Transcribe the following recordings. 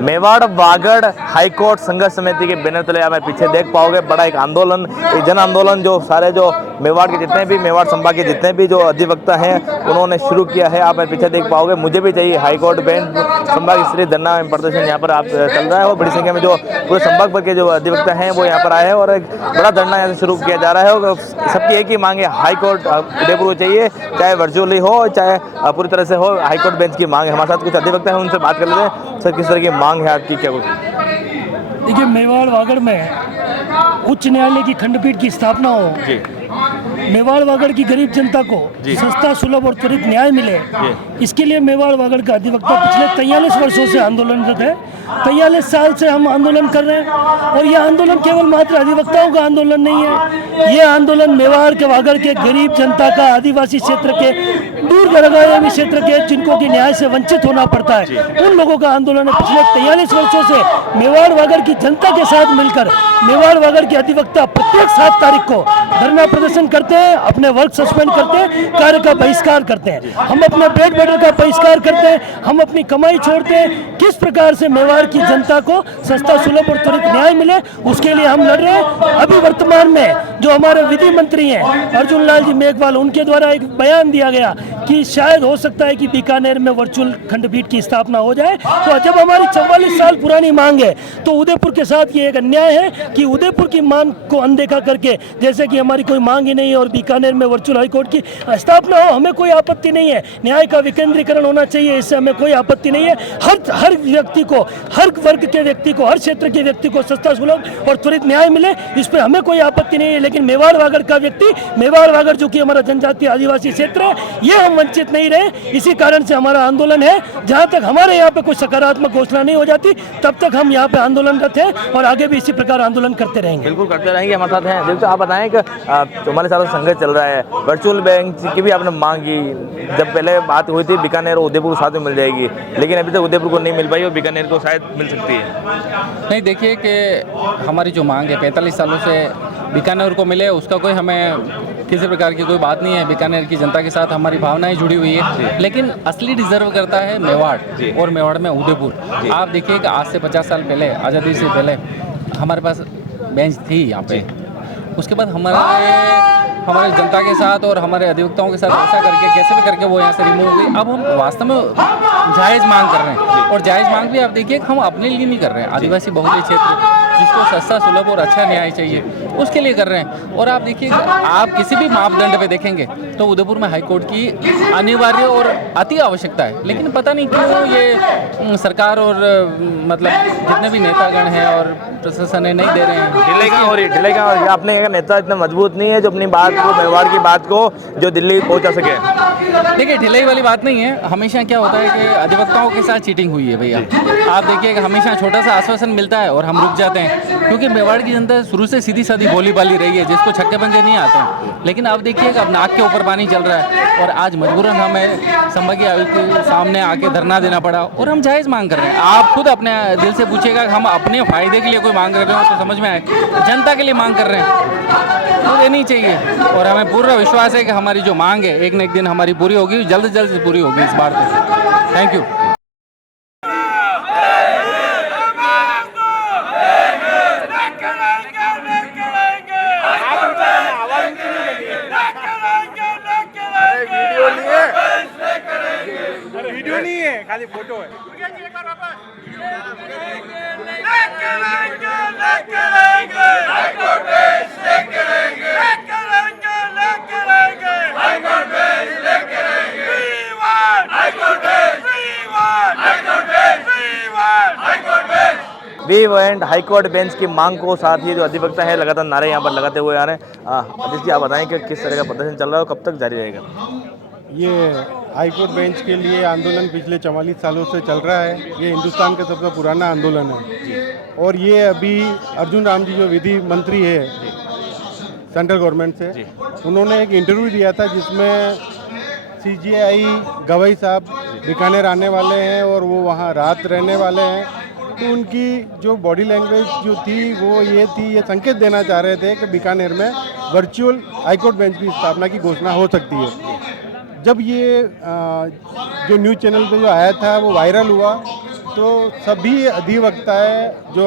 Mewar Vagad high court संघर्ष समिति के बैनर तले आप पीछे देख पाओगे बड़ा एक आंदोलन, एक जन आंदोलन जो सारे जो मेवाड़ के जितने भी मेवाड़ संभाग के जितने भी जो अधिवक्ता हैं उन्होंने शुरू किया है। आप पीछे देख पाओगे मुझे भी चाहिए हाईकोर्ट बेंच संभाग स्तरीय धरना प्रदर्शन यहाँ पर आप चल रहा है और बड़ी संख्या में जो पूरे संभाग भर के जो अधिवक्ता हैं वो यहाँ पर आए हैं और एक बड़ा धरना यहाँ से शुरू किया जा रहा है। और सबकी एक ही मांग है, हाईकोर्ट उदयपुर को चाहिए, चाहे वर्चुअली हो चाहे पूरी तरह से हो, हाईकोर्ट बेंच की मांग है। हमारे साथ कुछ अधिवक्ता हैं, उनसे बात कर लेते हैं। सर, किस तरह की मांग है आपकी, क्या कुछ? देखिए, मेवाड़ वागड़ में उच्च न्यायालय की खंडपीठ की स्थापना हो, मेवाड़ वागड़ की गरीब जनता को सस्ता, सुलभ और त्वरित न्याय मिले, इसके लिए मेवाड़ वागड़ का अधिवक्ता पिछले 43 वर्षों से आंदोलनरत है। 43 साल से हम आंदोलन कर रहे हैं और यह आंदोलन केवल मात्र अधिवक्ताओं का आंदोलन नहीं है। यह आंदोलन मेवाड़ के वागड़ के गरीब जनता का, आदिवासी क्षेत्र के, दूर दराज क्षेत्र के जिनको की न्याय से वंचित होना पड़ता है, उन लोगों का आंदोलन है। पिछले 43 वर्षों से मेवाड़ वागड़ की जनता के साथ मिलकर मेवाड़ वागड़ के अधिवक्ता प्रत्येक 7 तारीख को धरना प्रदर्शन करते हैं, अपने वर्क सस्पेंड करते हैं, कार्य का बहिष्कार करते हैं। हम अपने पेट बटर का बहिष्कार करते हैं, हम अपनी कमाई छोड़ते हैं। किस प्रकार से मेवाड़ की जनता को सस्ता, सुलभ और त्वरित न्याय मिले, उसके लिए हम लड़ रहे हैं। अभी वर्तमान में जो हमारे विधि मंत्री हैं अर्जुन लाल जी मेघवाल, उनके द्वारा एक बयान दिया गया कि शायद हो सकता है कि बीकानेर में वर्चुअल खंडपीठ की स्थापना हो जाए। तो जब हमारी 44 साल पुरानी मांग है तो उदयपुर के साथ ये एक अन्याय है कि उदयपुर की मांग को अनदेखा करके, जैसे कि हमारी कोई मांग ही नहीं है और बीकानेर में वर्चुअल हाईकोर्ट की स्थापना हो, हमें कोई आपत्ति नहीं है। न्याय का विकेंद्रीकरण होना चाहिए, इससे हमें कोई आपत्ति नहीं है। हर व्यक्ति को, हर वर्ग के व्यक्ति को, हर क्षेत्र के व्यक्ति को सस्ता, सुलभ और त्वरित न्याय मिले, इस पर हमें कोई आपत्ति नहीं है। लेकिन मेवाड़ वागड़ का व्यक्ति, मेवाड़ वागड़ जो कि हमारा जनजातीय आदिवासी क्षेत्र है, ये हम वंचित नहीं रहे। इसी कारण से हमारा आंदोलन है। जहाँ तक हमारे यहाँ पे कोई सकारात्मक घोषणा नहीं हो जाती तब तक हम यहाँ पे आंदोलनरत हैं और आगे भी इसी प्रकार आंदोलन करते रहेंगे। बिल्कुल करते रहेंगे। हमारे साथ हैं देखो, आप बताएं कि हमारे साथ संघर्ष चल रहा है, वर्चुअल बेंच की भी आपने मांग की, जब पहले बात हुई थी बीकानेर और उदयपुर साथ में मिल जाएगी, लेकिन अभी तक उदयपुर को नहीं मिल पाई और बीकानेर को शायद मिल सकती है। नहीं, देखिए कि हमारी जो मांग है 45 सालों से बीकानेर को मिले, उसका कोई हमें किसी प्रकार की कोई बात नहीं है। बीकानेर की जनता के साथ हमारी भावनाएं जुड़ी हुई है, लेकिन असली डिजर्व करता है मेवाड़ और मेवाड़ में उदयपुर। आप देखिए कि आज से 50 साल पहले, आज़ादी से पहले हमारे पास बेंच थी यहाँ पे। उसके बाद हमारे जनता के साथ और हमारे अधिवक्ताओं के साथ ऐसा करके कैसे भी करके वो यहाँ से रिमूव हुई। अब हम वास्तव में जायज़ मांग कर रहे हैं और जायज़ मांग भी आप देखिए हम अपने लिए नहीं कर रहे हैं। आदिवासी बहुल क्षेत्र जिसको सस्ता, सुलभ और अच्छा न्याय चाहिए, उसके लिए कर रहे हैं। और आप देखिए, आप किसी भी मापदंड पे देखेंगे तो उदयपुर में हाईकोर्ट की अनिवार्य और अति आवश्यकता है। लेकिन पता नहीं क्यों ये सरकार और मतलब जितने भी नेतागण हैं और प्रशासन है नहीं दे रहे हैं। ढिलाई कहाँ हो रही है? ढिलाई कहाँ हो रही है? आपने एक नेता इतना मजबूत नहीं है जो अपनी बात को, मेवाड़ की बात को जो दिल्ली पहुँचा सके। देखिए, ढिलाई वाली बात नहीं है। हमेशा क्या होता है कि अधिवक्ताओं के साथ चीटिंग हुई है भैया। आप देखिए कि हमेशा छोटा सा आश्वासन मिलता है और हम रुक जाते हैं, क्योंकि मेवाड़ की जनता शुरू से सीधी सादी बोली बाली रही है, जिसको छक्के पंजे नहीं आते हैं। लेकिन अब देखिए कि अब नाक के ऊपर पानी चल रहा है और आज मजबूरन हमें संभागीय आयुक्त के सामने आके धरना देना पड़ा और हम जायज़ मांग कर रहे हैं। आप खुद अपने दिल से पूछेगा कि हम अपने फायदे के लिए कोई मांग कर रहे हो तो समझ में आए, जनता के लिए मांग कर रहे हैं तो देनी चाहिए। और हमें पूरा विश्वास है कि हमारी जो मांग है एक न एक दिन हमारी पूरी होगी, जल्द से जल्द पूरी होगी इस बार तो। Thank you. वीडियो नहीं है, खाली फोटो है। वी वांट हाईकोर्ट बेंच की मांग को साथ ही जो अधिवक्ता है लगातार नारे यहाँ पर लगाते हुए आ रहे हैं। जिसकी आप बताएं कि किस तरह का प्रदर्शन चल रहा है और कब तक जारी रहेगा? ये हाईकोर्ट बेंच के लिए आंदोलन पिछले 44 सालों से चल रहा है। ये हिंदुस्तान का सबसे पुराना आंदोलन है और ये अभी अर्जुन राम जी जो विधि मंत्री है सेंट्रल गवर्नमेंट से, उन्होंने एक इंटरव्यू दिया था जिसमें CJI गवाई साहब बीकानेर आने वाले हैं और वो वहाँ रात रहने वाले हैं। तो उनकी जो बॉडी लैंग्वेज जो थी वो ये थी, ये संकेत देना चाह रहे थे कि बीकानेर में वर्चुअल हाईकोर्ट बेंच की स्थापना की घोषणा हो सकती है। जब ये जो न्यूज़ चैनल पे जो आया था वो वायरल हुआ तो सभी अधिवक्ताएं जो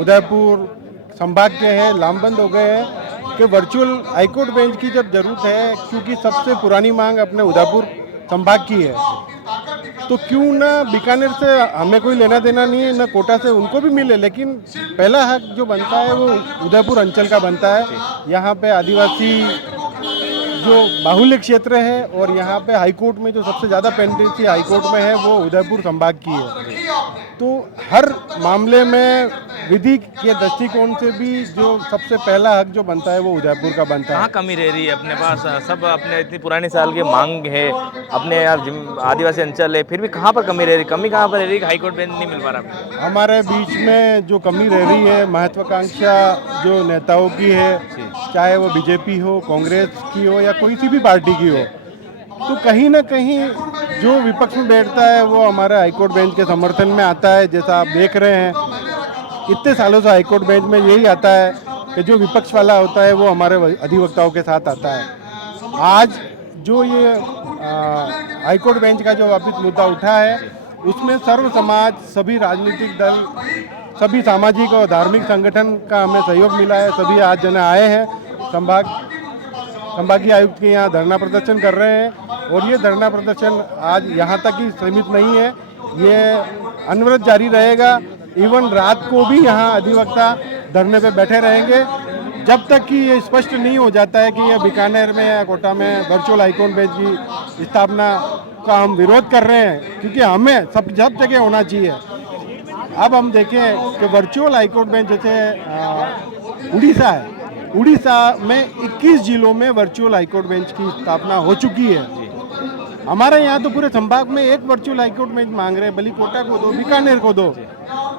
उदयपुर संभाग के हैं लामबंद हो गए हैं कि वर्चुअल हाईकोर्ट बेंच की जब जरूरत है, क्योंकि सबसे पुरानी मांग अपने उदयपुर संभाग की है, तो क्यों ना बीकानेर से हमें कोई लेना देना नहीं है, ना कोटा से उनको भी मिले, लेकिन पहला हक जो बनता है वो उदयपुर अंचल का बनता है। यहाँ पे आदिवासी जो बाहुल्य क्षेत्र है और यहाँ पे हाईकोर्ट में जो सबसे ज़्यादा पेंडेंसी हाईकोर्ट में है वो उदयपुर संभाग की है। तो हर मामले में विधि के दृष्टिकोण से भी जो सबसे पहला हक जो बनता है वो उदयपुर का बनता है। कहाँ कमी रह रही है अपने पास? सब अपने इतनी पुरानी साल की मांग है, अपने यार आदिवासी अंचल है, फिर भी कहाँ पर कमी रह रही? कमी कहाँ पर रह रही है कि हाईकोर्ट बेंच नहीं मिल पा रहा? हमारे बीच में जो कमी रह रही है, महत्वाकांक्षा जो नेताओं की है, चाहे वो बीजेपी हो, कांग्रेस की हो या कोई सी भी पार्टी की हो, तो कहीं ना कहीं जो विपक्ष में बैठता है वो हमारे हाईकोर्ट बेंच के समर्थन में आता है। जैसा आप देख रहे हैं इतने सालों से हाईकोर्ट बेंच में यही आता है कि जो विपक्ष वाला होता है वो हमारे अधिवक्ताओं के साथ आता है। आज जो ये हाईकोर्ट बेंच का जो वापिस मुद्दा उठा है उसमें सर्व समाज, सभी राजनीतिक दल, सभी सामाजिक और धार्मिक संगठन का हमें सहयोग मिला है। सभी आज जन आए हैं, संभागीय आयुक्त के यहाँ धरना प्रदर्शन कर रहे हैं और ये धरना प्रदर्शन आज यहाँ तक ही सीमित नहीं है, ये अनवरत जारी रहेगा। इवन रात को भी यहाँ अधिवक्ता धरने पे बैठे रहेंगे जब तक कि ये स्पष्ट नहीं हो जाता है कि ये बीकानेर में या कोटा में वर्चुअल हाईकोर्ट बेंच की स्थापना का हम विरोध कर रहे हैं, क्योंकि हमें सब जगह होना चाहिए। अब हम देखें कि वर्चुअल हाईकोर्ट बेंच जैसे उड़ीसा है, उड़ीसा में 21 जिलों में वर्चुअल हाईकोर्ट बेंच की स्थापना हो चुकी है। हमारे यहाँ तो पूरे संभाग में एक वर्चुअल हाईकोर्ट बेंच मांग रहे हैं, भले कोटा को दो, बीकानेर को दो,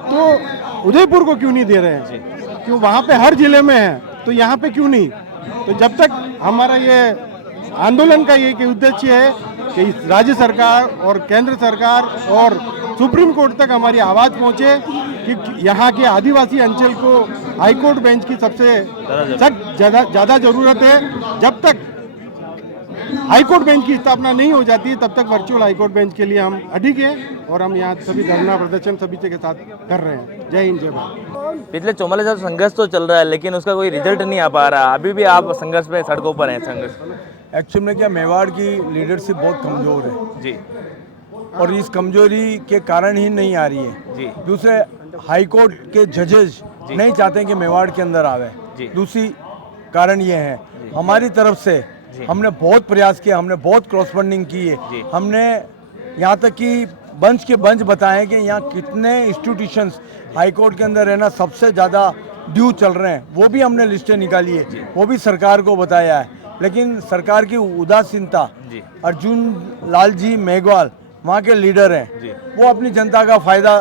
तो उदयपुर को क्यों नहीं दे रहे हैं? क्यों वहाँ पे हर जिले में है तो यहाँ पे क्यों नहीं? तो जब तक हमारा ये आंदोलन का ये उद्देश्य है कि राज्य सरकार और केंद्र सरकार और सुप्रीम कोर्ट तक हमारी आवाज़ पहुँचे कि यहाँ के आदिवासी अंचल को हाईकोर्ट बेंच की सबसे सख्त ज़्यादा ज़रूरत है। जब तक हाईकोर्ट बेंच की स्थापना नहीं हो जाती तब तक वर्चुअल हाईकोर्ट बेंच के लिए हम अडिग हैं और हम यहाँ सभी धरना प्रदर्शन सभी के साथ कर रहे हैं। जय हिंद, जय भारत। पिछले 44 साल संघर्ष तो चल रहा है लेकिन उसका कोई रिजल्ट नहीं आ पा रहा, अभी भी आप संघर्ष में सड़कों पर हैं। संघर्ष एक्चुअल में क्या, मेवाड़ की लीडरशिप बहुत कमज़ोर है जी, और इस कमजोरी के कारण ही नहीं आ रही है जी। दूसरे हाई कोर्ट के जजेस नहीं चाहते कि मेवाड़ के अंदर आवे जी। दूसरी कारण ये है हमारी तरफ से हमने बहुत प्रयास किया, हमने बहुत क्रॉस फंडिंग की है, हमने यहाँ तक कि बंच के बंच बताए कि यहाँ कितने इंस्टीट्यूशंस हाई कोर्ट के अंदर है ना सबसे ज़्यादा ड्यू चल रहे हैं, वो भी हमने लिस्टें निकाली है, वो भी सरकार को बताया है। लेकिन सरकार की उदासीनता, अर्जुन लाल जी मेघवाल वहाँ के लीडर हैं, वो अपनी जनता का फ़ायदा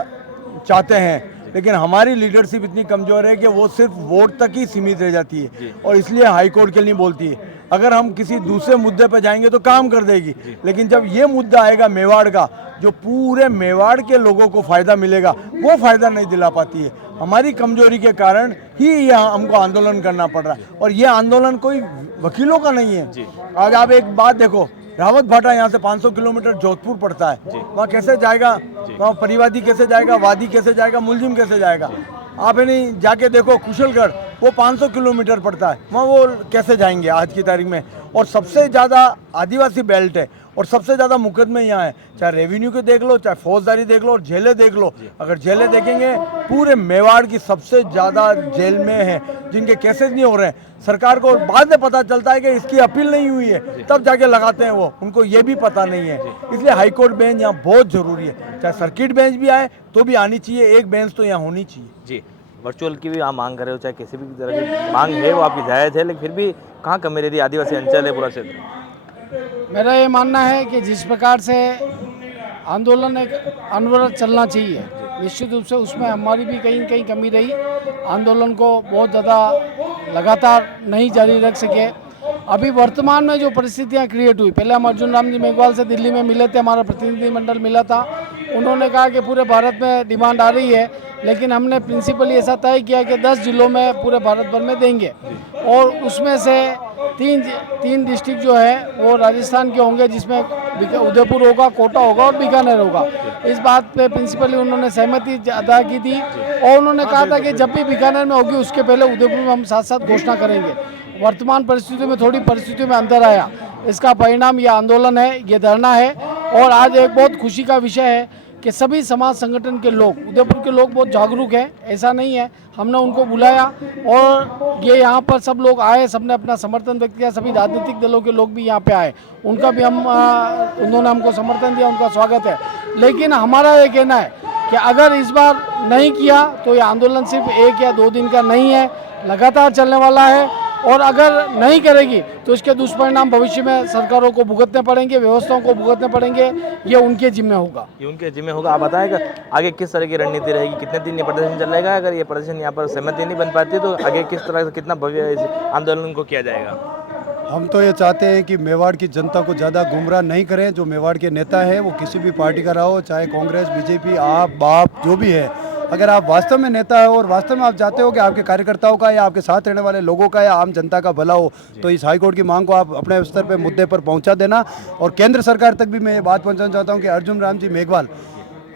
चाहते हैं, लेकिन हमारी लीडरशिप इतनी कमज़ोर है कि वो सिर्फ वोट तक ही सीमित रह जाती है और इसलिए हाई कोर्ट के लिए बोलती है। अगर हम किसी दूसरे मुद्दे पर जाएंगे तो काम कर देगी, लेकिन जब ये मुद्दा आएगा मेवाड़ का, जो पूरे मेवाड़ के लोगों को फ़ायदा मिलेगा, वो फ़ायदा नहीं दिला पाती है। हमारी कमजोरी के कारण ही यहाँ हमको आंदोलन करना पड़ रहा है और ये आंदोलन कोई वकीलों का नहीं है। आज आप एक बात देखो, रावत भाटा यहाँ से 500 किलोमीटर जोधपुर पड़ता है, वहाँ कैसे जाएगा? वहाँ परिवादी कैसे जाएगा? वादी कैसे जाएगा? मुलजिम कैसे जाएगा? आप नहीं जाके देखो कुशलगढ़, वो 500 किलोमीटर पड़ता है, वहाँ वो कैसे जाएंगे आज की तारीख में? और सबसे ज़्यादा आदिवासी बेल्ट है और सबसे ज़्यादा मुकदमे यहाँ है, चाहे रेवेन्यू के देख लो, चाहे फौजदारी देख लो और जेलें देख लो। अगर जेलें देखेंगे, पूरे मेवाड़ की सबसे ज़्यादा जेल में है जिनके केसेस नहीं हो रहे हैं। सरकार को बाद में पता चलता है कि इसकी अपील नहीं हुई है, तब जाके लगाते हैं वो, उनको ये भी पता नहीं है। इसलिए हाई कोर्ट बेंच यहाँ बहुत ज़रूरी है, चाहे सर्किट बेंच भी आए तो भी आनी चाहिए, एक बेंच तो यहाँ होनी चाहिए। जी, वर्चुअल की भी आप मांग कर रहे हो, चाहे किसी भी तरह की मांग है वो आपकी जायज़ है, लेकिन फिर भी कहाँ कमी रही? आदिवासी अंचल है पूरा क्षेत्र। मेरा ये मानना है कि जिस प्रकार से आंदोलन एक अनवरत चलना चाहिए, निश्चित रूप से उसमें हमारी भी कहीं कहीं कमी रही। आंदोलन को बहुत ज़्यादा लगातार नहीं जारी रख सके। अभी वर्तमान में जो परिस्थितियां क्रिएट हुई, पहले हम अर्जुन राम जी मेघवाल से दिल्ली में मिले थे, हमारा प्रतिनिधिमंडल मिला था, उन्होंने कहा कि पूरे भारत में डिमांड आ रही है, लेकिन हमने प्रिंसिपली ऐसा तय किया कि 10 जिलों में पूरे भारत भर में देंगे और उसमें से तीन डिस्ट्रिक्ट जो है वो राजस्थान के होंगे, जिसमें उदयपुर होगा, कोटा होगा और बीकानेर होगा। इस बात पे प्रिंसिपली उन्होंने सहमति अदा की थी और उन्होंने कहा था कि जब भी बीकानेर में होगी उसके पहले उदयपुर में हम साथ साथ घोषणा करेंगे। वर्तमान परिस्थितियों में थोड़ी परिस्थितियों में अंतर आया, इसका परिणाम यह आंदोलन है, ये धरना है। और आज एक बहुत खुशी का विषय है कि सभी समाज संगठन के लोग, उदयपुर के लोग बहुत जागरूक हैं, ऐसा नहीं है। हमने उनको बुलाया और ये यहाँ पर सब लोग आए, सबने अपना समर्थन व्यक्त किया, सभी राजनीतिक दलों के लोग भी यहाँ पे आए, उनका भी उन्होंने हमको समर्थन दिया, उनका स्वागत है। लेकिन हमारा ये कहना है कि अगर इस बार नहीं किया तो ये आंदोलन सिर्फ 1 या 2 दिन का नहीं है, लगातार चलने वाला है। और अगर नहीं करेगी तो इसके दुष्परिणाम भविष्य में सरकारों को भुगतने पड़ेंगे, व्यवस्थाओं को भुगतने पड़ेंगे, ये उनके जिम्मे होगा। ये उनके जिम्मे होगा। आप बताएगा आगे किस तरह की रणनीति रहेगी, कितने दिन ये प्रदर्शन चलेगा? अगर ये प्रदर्शन यहाँ पर सहमति नहीं बन पाती तो आगे किस तरह से, कितना भव्य इस आंदोलन को किया जाएगा? हम तो ये चाहते हैं कि मेवाड़ की जनता को ज़्यादा गुमराह नहीं करें। जो मेवाड़ के नेता है वो किसी भी पार्टी का रहा हो, चाहे कांग्रेस, बीजेपी, आप, बाप, जो भी है, अगर आप वास्तव में नेता हो और वास्तव में आप चाहते हो कि आपके कार्यकर्ताओं का या आपके साथ रहने वाले लोगों का या आम जनता का भला हो, तो इस हाईकोर्ट की मांग को आप अपने स्तर पर मुद्दे पर पहुंचा देना। और केंद्र सरकार तक भी मैं ये बात पहुंचाना चाहता हूं कि अर्जुन राम जी मेघवाल,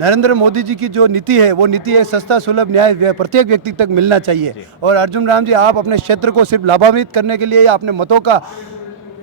नरेंद्र मोदी जी की जो नीति है वो नीति है सस्ता सुलभ न्याय प्रत्येक व्यक्ति तक मिलना चाहिए। और अर्जुन राम जी, आप अपने क्षेत्र को सिर्फ लाभान्वित करने के लिए या अपने मतों का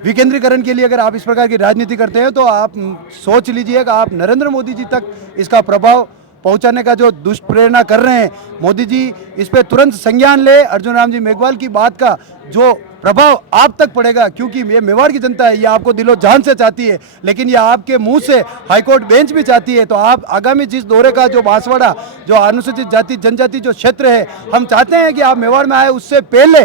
विकेंद्रीकरण के लिए अगर आप इस प्रकार की राजनीति करते हैं तो आप सोच लीजिएगा आप नरेंद्र मोदी जी तक इसका प्रभाव पहुंचाने का जो दुष्प्रेरणा कर रहे हैं। मोदी जी इस पे तुरंत संज्ञान ले। अर्जुन राम जी मेघवाल की बात का जो प्रभाव आप तक पड़ेगा, क्योंकि ये मेवाड़ की जनता है, ये आपको दिलो जान से चाहती है, लेकिन ये आपके मुंह से हाईकोर्ट बेंच भी चाहती है। तो आप आगामी जिस दौरे का जो बांसवाड़ा, जो अनुसूचित जाति जनजाति जो क्षेत्र है, हम चाहते हैं कि आप मेवाड़ में आए, उससे पहले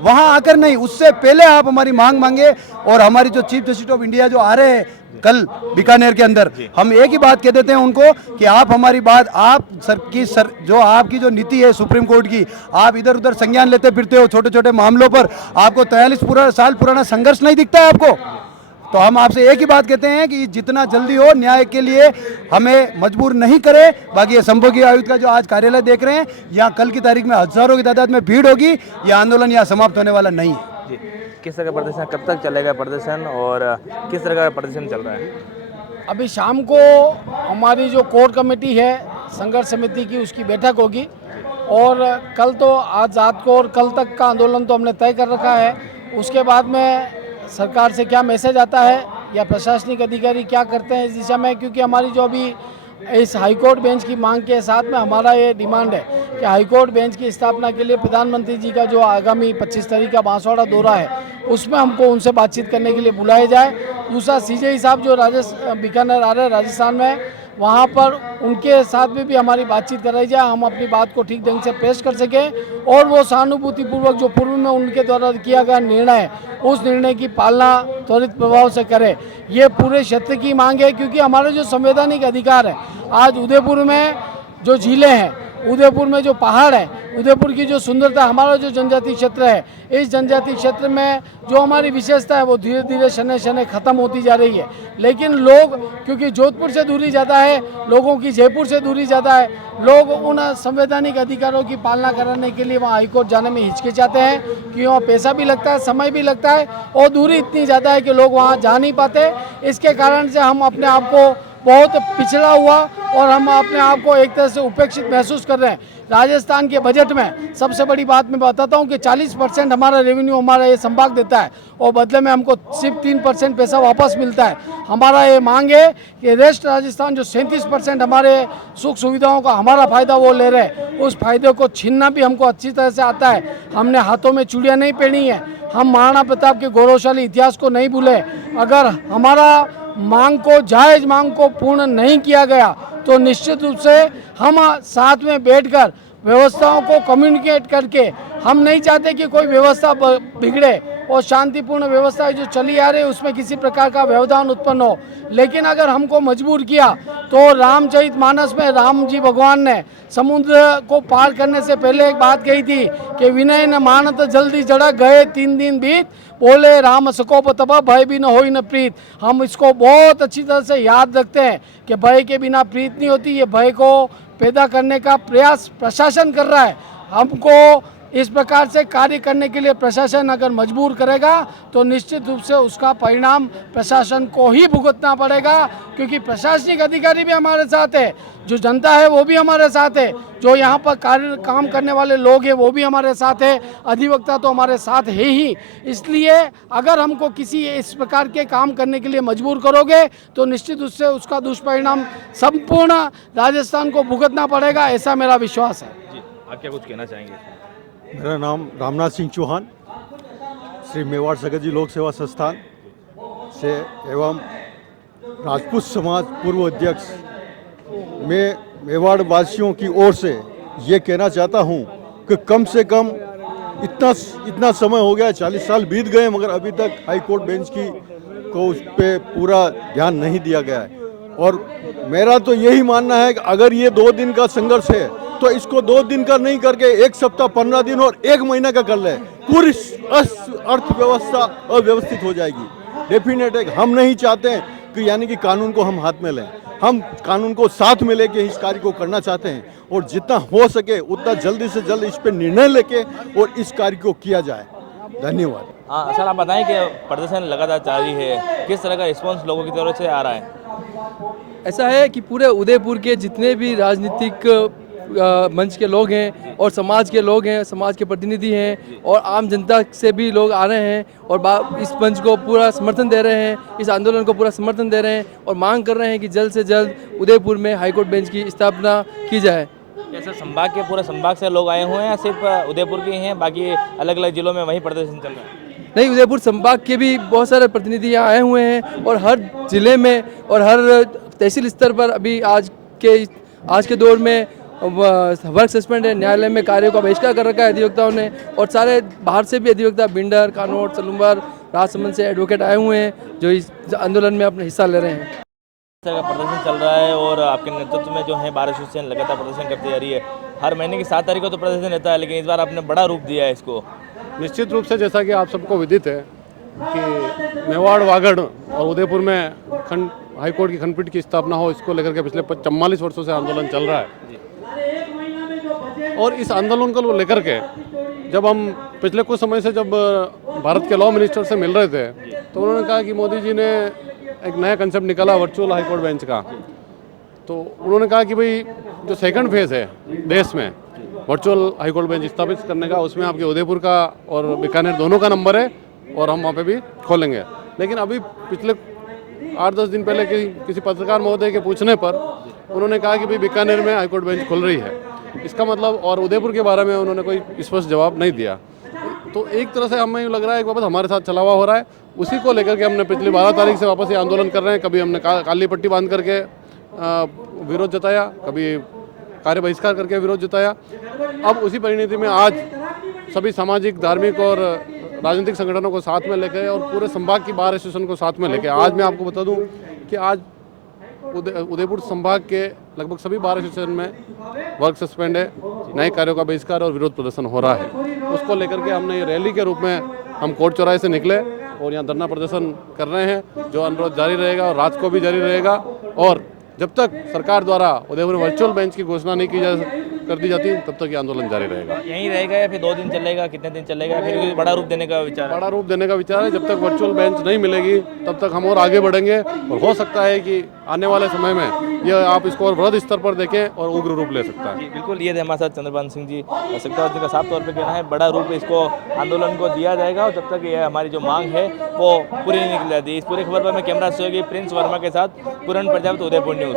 वहां आकर नहीं, उससे पहले आप हमारी मांग मांगे। और हमारी जो चीफ जस्टिस ऑफ इंडिया जो आ रहे हैं कल बीकानेर के अंदर, हम एक ही बात कह देते हैं उनको कि आप हमारी बात, आप जो आपकी जो नीति है सुप्रीम कोर्ट की, आप इधर उधर संज्ञान लेते फिरते हो छोटे छोटे मामलों पर। आपको 43 साल पुराना संघर्ष नहीं दिखता है आपको? तो हम आपसे एक ही बात कहते हैं कि जितना जल्दी हो न्याय के लिए हमें मजबूर नहीं करें। बाकी ये संभागीय आयुक्त का जो आज कार्यालय देख रहे हैं, यहाँ कल की तारीख में हजारों की तादाद में भीड़ होगी। यह आंदोलन यहाँ समाप्त होने वाला नहीं है। जी, किस तरह का प्रदर्शन, कब तक चलेगा प्रदर्शन और किस तरह का प्रदर्शन चल रहा है? अभी शाम को हमारी जो कोर कमेटी है संघर्ष समिति की, उसकी बैठक होगी। और कल तो आज रात को और कल तक का आंदोलन तो हमने तय कर रखा है। उसके बाद में सरकार से क्या मैसेज आता है या प्रशासनिक अधिकारी क्या करते हैं इस दिशा में, क्योंकि हमारी जो अभी इस हाईकोर्ट बेंच की मांग के साथ में हमारा ये डिमांड है कि हाईकोर्ट बेंच की स्थापना के लिए प्रधानमंत्री जी का जो आगामी 25 तारीख का बांसवाड़ा दौरा है उसमें हमको उनसे बातचीत करने के लिए बुलाया जाए। दूसरा, सीजेई साहब जो बीकानेर आ रहे हैं राजस्थान में, वहाँ पर उनके साथ में भी हमारी बातचीत कराई जाए, हम अपनी बात को ठीक ढंग से पेश कर सकें और वो सहानुभूतिपूर्वक जो पूर्व में उनके द्वारा किया गया निर्णय है उस निर्णय की पालना त्वरित प्रभाव से करें। ये पूरे क्षेत्र की मांग है, क्योंकि हमारे जो संवैधानिक अधिकार है, आज उदयपुर में जो झीलें हैं, उदयपुर में जो पहाड़ है, उदयपुर की जो सुंदरता, हमारा जो जनजाति क्षेत्र है, इस जनजाति क्षेत्र में जो हमारी विशेषता है वो धीरे धीरे शने शने ख़त्म होती जा रही है। लेकिन लोग, क्योंकि जोधपुर से दूरी ज़्यादा है, लोगों की जयपुर से दूरी ज़्यादा है, लोग उन संवैधानिक अधिकारों की पालना कराने के लिए वहाँ हाईकोर्ट जाने में हिचकिचाते हैं, कि वहाँ पैसा भी लगता है, समय भी लगता है और दूरी इतनी ज़्यादा है कि लोग वहाँ जा नहीं पाते। इसके कारण से हम अपने आप को बहुत पिछड़ा हुआ और हम अपने आप को एक तरह से उपेक्षित महसूस कर रहे हैं। राजस्थान के बजट में सबसे बड़ी बात मैं बताता हूं कि 40% हमारा रेवेन्यू हमारा ये संभाग देता है और बदले में हमको सिर्फ 3% पैसा वापस मिलता है। हमारा ये मांग है कि रेस्ट राजस्थान जो 37% हमारे सुख सुविधाओं का हमारा फ़ायदा वो ले रहे हैं, उस फायदे को छीनना भी हमको अच्छी तरह से आता है। हमने हाथों में चूड़ियाँ नहीं पहनी है, हम महाराणा प्रताप के गौरवशाली इतिहास को नहीं भूले। अगर हमारा मांग को, जायज़ मांग को पूर्ण नहीं किया गया तो निश्चित रूप से हम साथ में बैठकर व्यवस्थाओं को कम्युनिकेट करके, हम नहीं चाहते कि कोई व्यवस्था बिगड़े और शांतिपूर्ण व्यवस्था जो चली आ रही है उसमें किसी प्रकार का व्यवधान उत्पन्न हो। लेकिन अगर हमको मजबूर किया तो रामचरितमानस में राम जी भगवान ने समुद्र को पार करने से पहले एक बात कही थी कि विनय न मानत जल्दी जड़ा, गए 3 दिन बीत, बोले राम सकोप तबा, भय भी न होई न प्रीत। हम इसको बहुत अच्छी तरह से याद रखते हैं कि भय के बिना प्रीत नहीं होती। ये भय को पैदा करने का प्रयास प्रशासन कर रहा है। हमको इस प्रकार से कार्य करने के लिए प्रशासन अगर मजबूर करेगा तो निश्चित रूप से उसका परिणाम प्रशासन को ही भुगतना पड़ेगा, क्योंकि प्रशासनिक अधिकारी भी हमारे साथ है, जो जनता है वो भी हमारे साथ है, जो यहाँ पर काम करने वाले लोग हैं वो भी हमारे साथ है, अधिवक्ता तो हमारे साथ है ही। इसलिए अगर हमको किसी इस प्रकार के काम करने के लिए मजबूर करोगे तो निश्चित रूप से उसका दुष्परिणाम संपूर्ण राजस्थान को भुगतना पड़ेगा, ऐसा मेरा विश्वास है। जी, आप क्या कुछ कहना चाहेंगे? मेरा नाम रामनाथ सिंह चौहान, श्री मेवाड़ सगत जी लोक सेवा संस्थान से एवं राजपूत समाज पूर्व अध्यक्ष, मैं मेवाड़ वासियों की ओर से ये कहना चाहता हूँ कि कम से कम इतना समय हो गया, 40 साल बीत गए, मगर अभी तक हाई कोर्ट बेंच को उस पर पूरा ध्यान नहीं दिया गया है। और मेरा तो यही मानना है कि अगर ये 2 दिन का संघर्ष है तो इसको 2 दिन का नहीं करके 1 सप्ताह, 15 दिन और 1 महीना का कर ले, पूरी अर्थव्यवस्था अव्यवस्थित हो जाएगी। डेफिनेट है, हम नहीं चाहते हैं कि यानी कि कानून को हम हाथ में लें, हम कानून को साथ में लेके इस कार्य को करना चाहते हैं और जितना हो सके उतना जल्दी से जल्द इस पर निर्णय लेके और इस कार्य को किया जाए। धन्यवाद। हाँ सर, आप बताएं कि प्रदर्शन लगातार जारी है, किस तरह का रिस्पॉन्स लोगों की तरफ से आ रहा है? ऐसा है कि पूरे उदयपुर के जितने भी राजनीतिक मंच के लोग हैं और समाज के लोग हैं, समाज के प्रतिनिधि हैं और आम जनता से भी लोग आ रहे हैं और इस मंच को पूरा समर्थन दे रहे हैं, इस आंदोलन को पूरा समर्थन दे रहे हैं और मांग कर रहे हैं कि जल्द से जल्द उदयपुर में हाईकोर्ट बेंच की स्थापना की जाए। कैसे संभाग के पूरे संभाग से लोग आए हुए हैं या सिर्फ उदयपुर के हैं, बाकी अलग अलग जिलों में वही प्रदर्शन चल रहा है? नहीं, उदयपुर संभाग के भी बहुत सारे प्रतिनिधि यहाँ आए हुए हैं और हर जिले में और हर तहसील स्तर पर अभी आज के दौर में वर्क सस्पेंड है, न्यायालय में कार्यों का बहिष्कार कर रखा है अधिवक्ताओं ने और सारे बाहर से भी अधिवक्ता बिंडर, कानोट, सलूम्बर, राजसमंद से एडवोकेट आए हुए हैं जो इस आंदोलन में अपना हिस्सा ले रहे हैं। इस तरह का प्रदर्शन चल रहा है और आपके नेतृत्व में जो है बार एसोसिएशन लगातार प्रदर्शन करती जा रही है। हर महीने की 7 तारीख को तो प्रदर्शन रहता है, लेकिन इस बार आपने बड़ा रूप दिया है इसको। निश्चित रूप से जैसा कि आप सबको विदित है कि मेवाड़, वागड़ और उदयपुर में हाईकोर्ट की खंडपीठ की स्थापना हो, इसको लेकर के पिछले 44 वर्षों से आंदोलन चल रहा है। और इस आंदोलन को लेकर के जब हम पिछले कुछ समय से जब भारत के लॉ मिनिस्टर से मिल रहे थे तो उन्होंने कहा कि मोदी जी ने एक नया कंसेप्ट निकाला वर्चुअल हाईकोर्ट बेंच का। तो उन्होंने कहा कि भाई जो सेकंड फेज़ है देश में वर्चुअल हाईकोर्ट बेंच स्थापित करने का, उसमें आपके उदयपुर का और बीकानेर दोनों का नंबर है और हम वहाँ पे भी खोलेंगे। लेकिन अभी पिछले 8-10 दिन पहले किसी पत्रकार महोदय के पूछने पर उन्होंने कहा कि भाई बीकानेर में हाईकोर्ट बेंच खुल रही है, इसका मतलब, और उदयपुर के बारे में उन्होंने कोई स्पष्ट जवाब नहीं दिया। तो एक तरह से हमें यूँ लग रहा है कि वापस हमारे साथ चला हुआ हो रहा है। उसी को लेकर के हमने पिछली 12 तारीख से वापस ये आंदोलन कर रहे हैं। कभी हमने काली पट्टी बांध करके विरोध जताया, कभी कार्य बहिष्कार करके विरोध जताया। अब उसी परिणति में आज सभी सामाजिक, धार्मिक और राजनीतिक संगठनों को साथ में लेकर और पूरे संभाग की बार एसोसिएशन को साथ में लेकर आज मैं आपको बता दूं कि आज उदयपुर संभाग के लगभग सभी बार एसोसिएशन में वर्क सस्पेंड है, नए कार्यों का बहिष्कार और विरोध प्रदर्शन हो रहा है। उसको लेकर के हमने ये रैली के रूप में हम कोर्ट चौराहे से निकले और यहाँ धरना प्रदर्शन कर रहे हैं, जो अनुरोध जारी रहेगा और रात को भी जारी रहेगा। और जब तक सरकार द्वारा उदयपुर वर्चुअल बेंच की घोषणा नहीं कर दी जाती तब तक ये आंदोलन जारी रहेगा। यहीं रहेगा या फिर 2 दिन चलेगा, कितने दिन चलेगा, फिर कोई बड़ा रूप देने का विचार है? बड़ा रूप देने का विचार है। जब तक वर्चुअल बेंच नहीं मिलेगी तब तक हम और आगे बढ़ेंगे और हो सकता है कि आने वाले समय में ये आप इसको और बृहद स्तर पर देखें और उग्र रूप ले सकता है। जी बिल्कुल, ये थे हमारे साथ चंद्रभान सिंह जी। सत्तावादी का साफ तौर पर कहना है बड़ा रूप इसको आंदोलन को दिया जाएगा और जब तक ये हमारी जो मांग है वो पूरी नहीं निकल जाती। इस पूरी खबर पर मैं कैमरा सहयोगी प्रिंस वर्मा के साथ पूरन प्रजापति, उदयपुर न्यूज़।